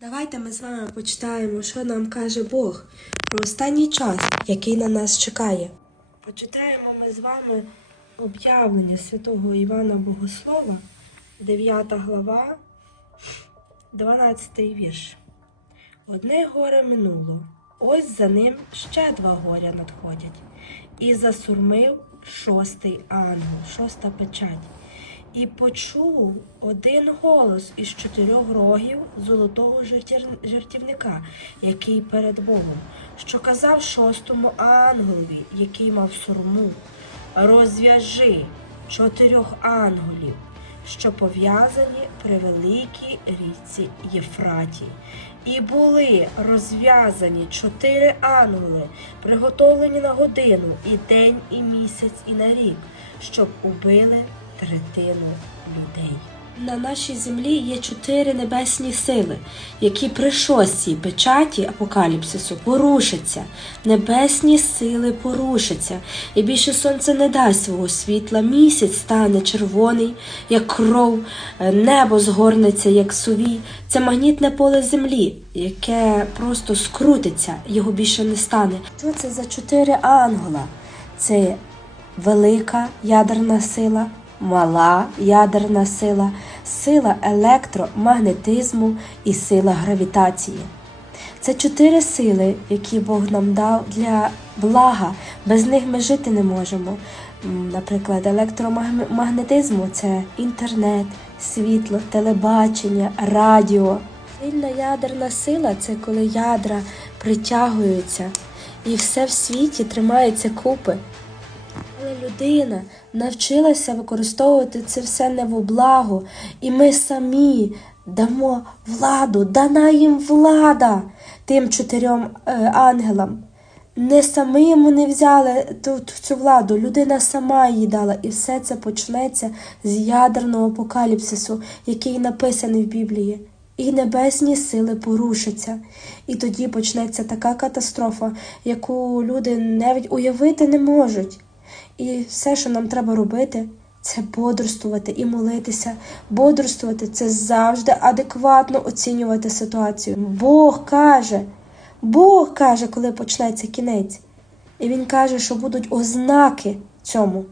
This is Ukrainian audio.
Давайте ми з вами почитаємо, що нам каже Бог про останній час, який на нас чекає. Почитаємо ми з вами об'явлення святого Івана Богослова, 9 глава, 12 вірш. Одне горе минуло, ось за ним ще два горя надходять. І засурмив шостий ангел, шоста печать. І почув один голос із чотирьох рогів золотого жертівника, який перед Богом, що казав шостому ангелові, який мав сурму, розв'яжи чотирьох ангелів, що пов'язані при великій річці Єфраті. І були розв'язані чотири ангели, приготовлені на годину, і день, і місяць, і на рік, щоб убили третину людей. На нашій землі є чотири небесні сили, які при шостій печаті апокаліпсису порушаться. Небесні сили порушаться, і більше сонце не дасть свого світла. Місяць стане червоний, як кров, е, небо згорнеться, як сувій. Це магнітне поле землі, яке просто скрутиться, його більше не стане. Що це за чотири ангела? Це велика ядерна сила, мала ядерна сила, сила електромагнетизму і сила гравітації. Це чотири сили, які Бог нам дав для блага. Без них ми жити не можемо. Наприклад, електромагнетизму це інтернет, світло, телебачення, радіо. Сильна ядерна сила це коли ядра притягуються, і все в світі тримається купи. Але людина навчилася використовувати це все не во благо, і ми самі дамо владу, дана їм влада тим чотирьом е, ангелам. Не самим вони взяли ту, цю владу, людина сама її дала, і все це почнеться з ядерного апокаліпсису, який написаний в Біблії. І небесні сили порушаться. І тоді почнеться така катастрофа, яку люди навіть уявити не можуть. І все, що нам треба робити, це бодрствувати і молитися. Бодрствувати це завжди адекватно оцінювати ситуацію. Бог каже, Бог каже, коли почнеться кінець. І він каже, що будуть ознаки цьому.